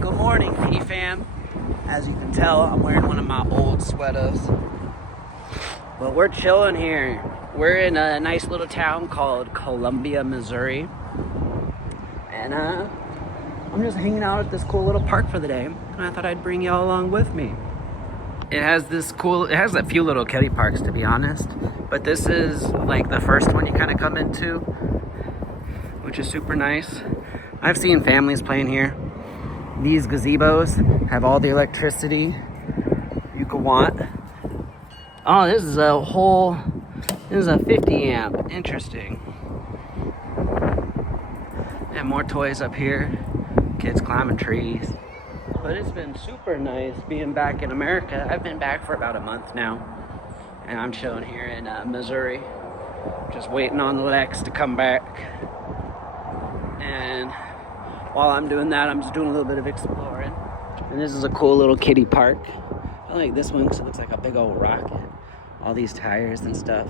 Good morning, P-Fam. As you can tell, I'm wearing one of my old sweaters. But we're chilling here. We're in a nice little town called Booneville, Missouri. And I'm just hanging out at this cool little park for the day. And I thought I'd bring y'all along with me. It has a few little kiddie parks, to be honest. But this is like the first one you kind of come into, which is super nice. I've seen families playing here. These gazebos have all the electricity you could want. Oh, this is a 50 amp. Interesting. And more toys up here. Kids climbing trees. But it's been super nice being back in America. I've been back for about a month now. And I'm chilling here in Missouri. Just waiting on Lex to come back. And while I'm doing that, I'm just doing a little bit of exploring. And this is a cool little kiddie park. I like this one because it looks like a big old rocket. All these tires and stuff.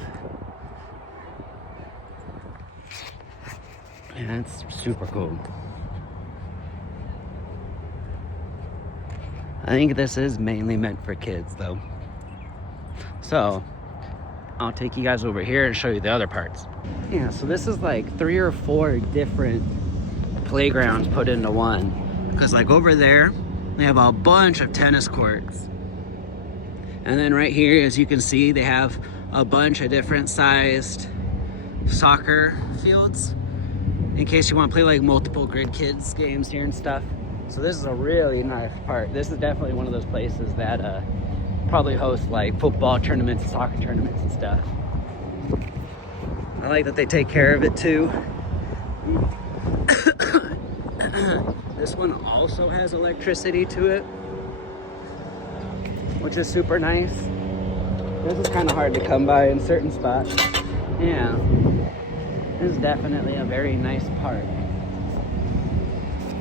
And it's super cool. I think this is mainly meant for kids though. So, I'll take you guys over here and show you the other parts. Yeah, so this is like 3 or 4 different playgrounds put into one. Because like over there, they have a bunch of tennis courts. And then right here, as you can see, they have a bunch of different sized soccer fields in case you want to play like multiple grid kids games here and stuff. So this is a really nice park. This is definitely one of those places that probably host like football tournaments, soccer tournaments and stuff. I like that they take care of it too. This one also has electricity to it, which is super nice. This is kind of hard to come by in certain spots. Yeah, this is definitely a very nice park.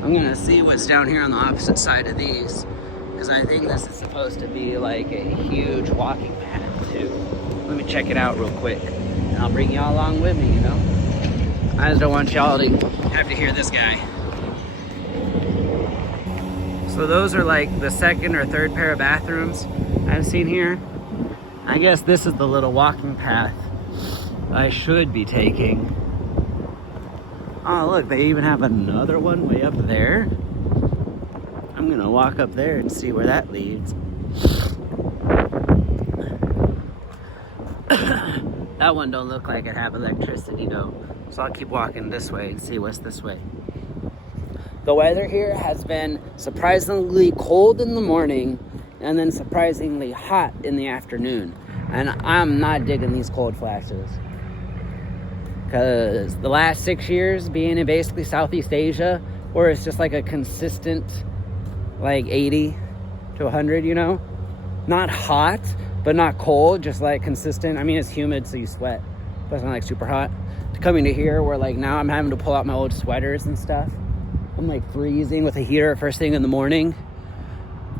I'm gonna see what's down here on the opposite side of these, because I think this is supposed to be like a huge walking path too. Let me check it out real quick, and I'll bring y'all along with me, you know? I just don't want y'all to have to hear this guy. So those are like the second or third pair of bathrooms I've seen here. I guess this is the little walking path I should be taking. Oh look, they even have another one way up there. I'm gonna walk up there and see where that leads. That one don't look like it have electricity though. So I'll keep walking this way and see what's this way. The weather here has been surprisingly cold in the morning and then surprisingly hot in the afternoon. And I'm not digging these cold flashes. Because the last 6 years being in basically Southeast Asia, where it's just like a consistent like 80 to 100, you know? Not hot, but not cold, just like consistent. I mean, it's humid, so you sweat, but it's not like super hot. Coming to here where like now I'm having to pull out my old sweaters and stuff. I'm like freezing with a heater first thing in the morning.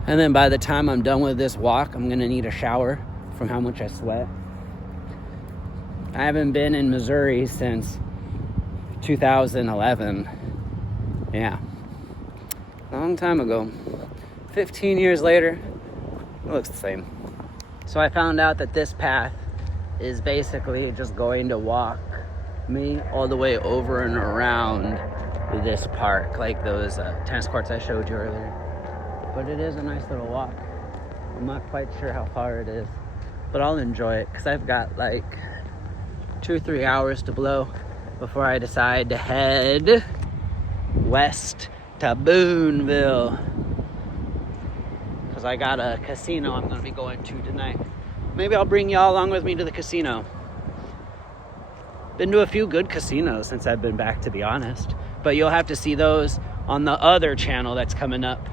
And then by the time I'm done with this walk, I'm gonna need a shower from how much I sweat. I haven't been in Missouri since 2011. Yeah, a long time ago. 15 years later, it looks the same. So I found out that this path is basically just going to walk me all the way over and around this park, like those tennis courts I showed you earlier. But it is a nice little walk. I'm not quite sure how far it is, but I'll enjoy it because I've got like 2 or 3 hours to blow before I decide to head west to Booneville, because I got a casino I'm going to be going to tonight. Maybe I'll bring y'all along with me to the casino. Been to a few good casinos since I've been back, to be honest. But you'll have to see those on the other channel that's coming up.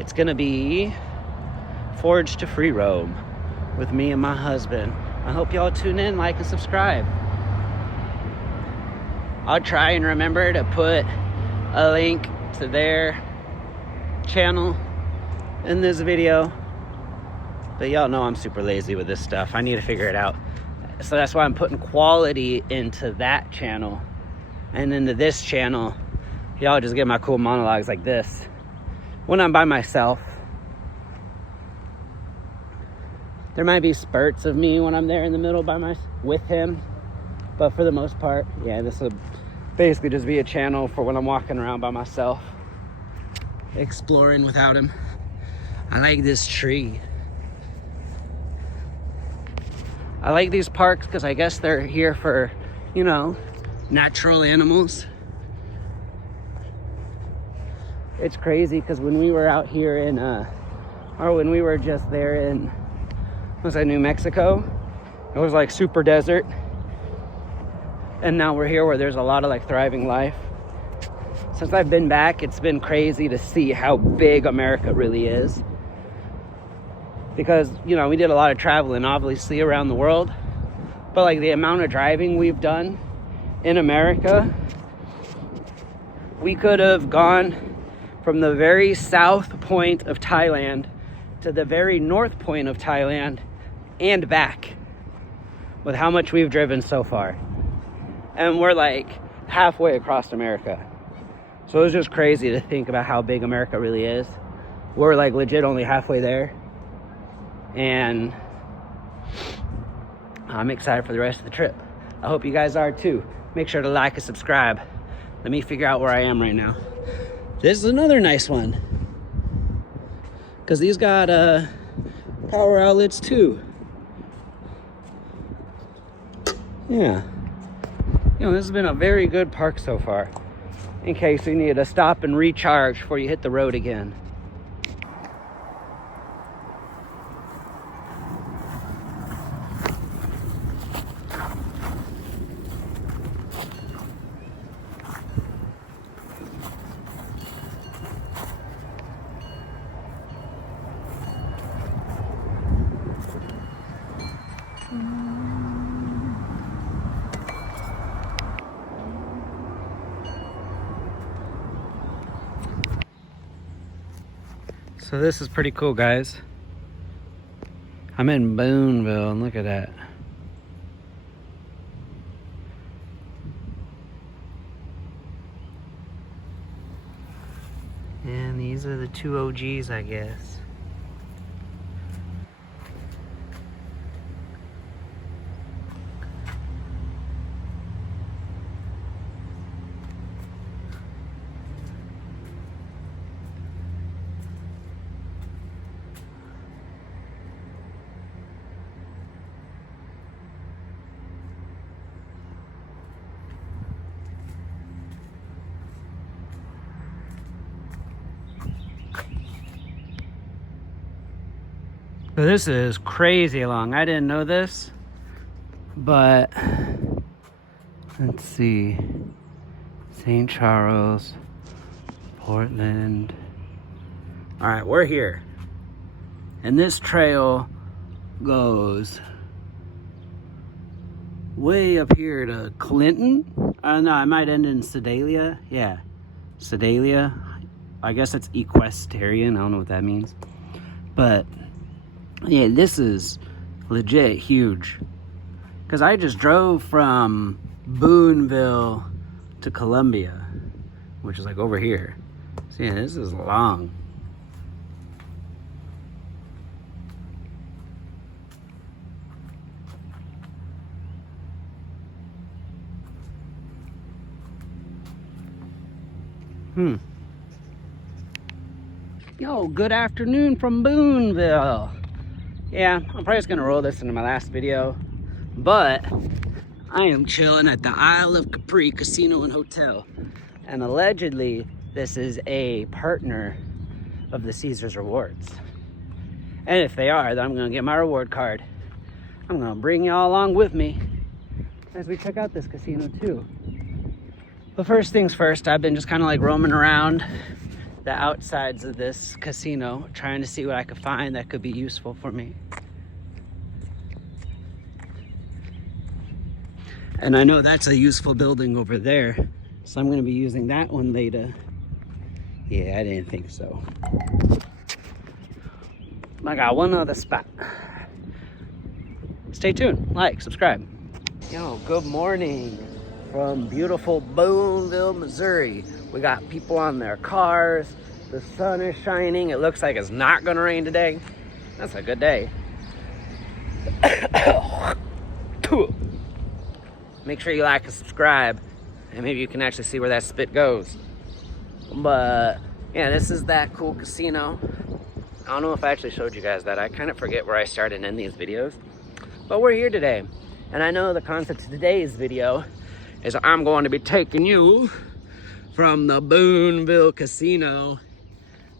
It's gonna be Forged to Free Roam with me and my husband. I hope y'all tune in, like, and subscribe. I'll try and remember to put a link to their channel in this video. But y'all know I'm super lazy with this stuff. I need to figure it out. So that's why I'm putting quality into that channel and into this channel. y'all just get my cool monologues like this when I'm by myself. There might be spurts of me when I'm there in the middle with him, but for the most part, yeah, this will basically just be a channel for when I'm walking around by myself, exploring without him. I like this tree. I like these parks because I guess they're here for, you know, natural animals. It's crazy because when we were out here in, or when we were just there in, was that New Mexico? It was like super desert. And now we're here where there's a lot of like thriving life. Since I've been back, it's been crazy to see how big America really is. Because, you know, we did a lot of traveling, obviously, around the world. But, like, the amount of driving we've done in America, we could have gone from the very south point of Thailand to the very north point of Thailand and back with how much we've driven so far. And we're, like, halfway across America. So it's just crazy to think about how big America really is. We're, like, legit only halfway there. And I'm excited for the rest of the trip. I hope you guys are too. Make sure to like and subscribe. Let me figure out where I am right now. This is another nice one, because these got power outlets too. Yeah. You know, this has been a very good park so far, in case you need to stop and recharge before you hit the road again. So this is pretty cool, guys. I'm in Booneville, and look at that. And these are the two OGs, I guess. So this is crazy long. I didn't know this, but let's see. St. Charles, Portland. All right, we're here. And this trail goes way up here to Clinton. No, I might end in Sedalia. Yeah, Sedalia. I guess that's equestrian. I don't know what that means. But yeah, this is legit huge. Because I just drove from Booneville to Columbia, which is like over here. So yeah, this is long. Yo, good afternoon from Booneville. Yeah, I'm probably just gonna roll this into my last video, but I am chilling at the Isle of Capri Casino and Hotel. And allegedly, this is a partner of the Caesars Rewards. And if they are, then I'm gonna get my reward card. I'm gonna bring y'all along with me as we check out this casino too. But first things first, I've been just kind of like roaming around the outsides of this casino, trying to see what I could find that could be useful for me. And I know that's a useful building over there, so I'm gonna be using that one later. Yeah, I didn't think so. I got one other spot. Stay tuned, like, subscribe. Yo, good morning from beautiful Booneville, Missouri. We got people on their cars. The sun is shining. It looks like it's not gonna rain today. That's a good day. Make sure you like and subscribe, and maybe you can actually see where that spit goes. But yeah, this is that cool casino. I don't know if I actually showed you guys that. I kind of forget where I start and end these videos. But we're here today. And I know the concept of today's video is I'm going to be taking you from the Booneville Casino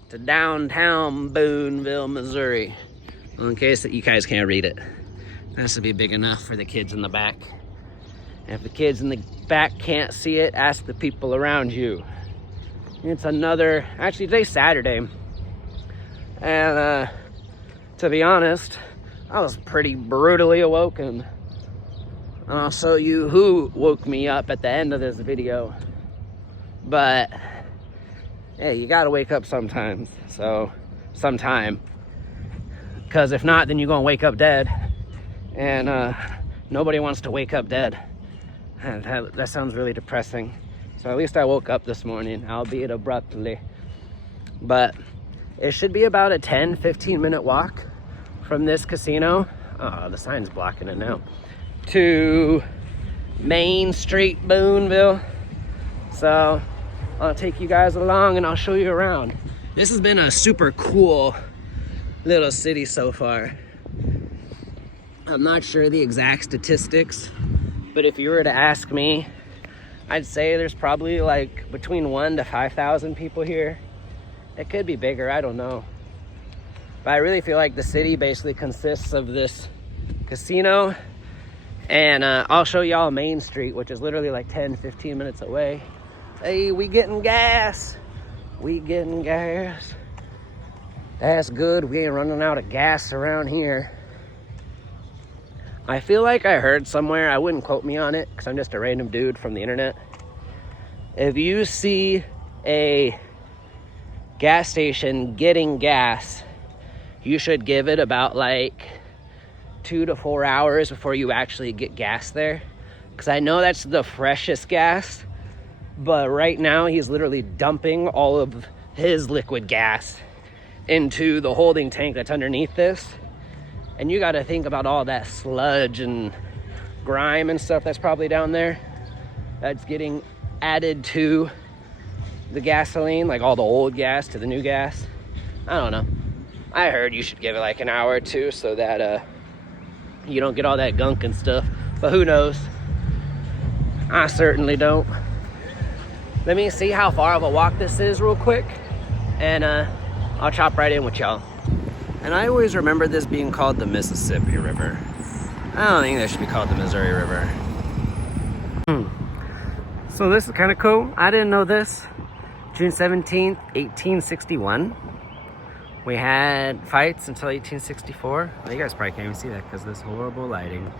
to downtown Booneville, Missouri. Well, in case that you guys can't read it. That should be big enough for the kids in the back. And if the kids in the back can't see it, ask the people around you. It's actually today's Saturday. And to be honest, I was pretty brutally awoken. And I'll show you who woke me up at the end of this video. But hey, you gotta wake up sometimes. So, sometime. Because if not, then you're gonna wake up dead. And nobody wants to wake up dead. And that sounds really depressing. So at least I woke up this morning, albeit abruptly. But it should be about a 10-15 minute walk from this casino. Oh, the sign's blocking it now. To Main Street, Booneville. So I'll take you guys along and I'll show you around. This has been a super cool little city so far. I'm not sure the exact statistics, but if you were to ask me, I'd say there's probably like between 1,000 to 5,000 people here. It could be bigger, I don't know. But I really feel like the city basically consists of this casino, and I'll show y'all Main Street, which is literally like 10-15 minutes away. Hey, we getting gas. We getting gas. That's good, we ain't running out of gas around here. I feel like I heard somewhere, I wouldn't quote me on it because I'm just a random dude from the internet. If you see a gas station getting gas, you should give it about like 2 to 4 hours before you actually get gas there. Because I know that's the freshest gas, but right now he's literally dumping all of his liquid gas into the holding tank that's underneath this. And you got to think about all that sludge and grime and stuff that's probably down there that's getting added to the gasoline, like all the old gas to the new gas. I don't know. I heard you should give it like an hour or two so that you don't get all that gunk and stuff. But who knows? I certainly don't. Let me see how far of a walk this is real quick, and I'll chop right in with y'all. And I always remember this being called the Mississippi River. I don't think that should be called the Missouri River. So this is kind of cool. I didn't know this. June 17th, 1861. We had fights until 1864. Well, you guys probably can't even see that because of this horrible lighting.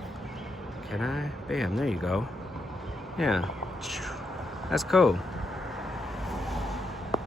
Can I? Bam, there you go. Yeah, that's cool.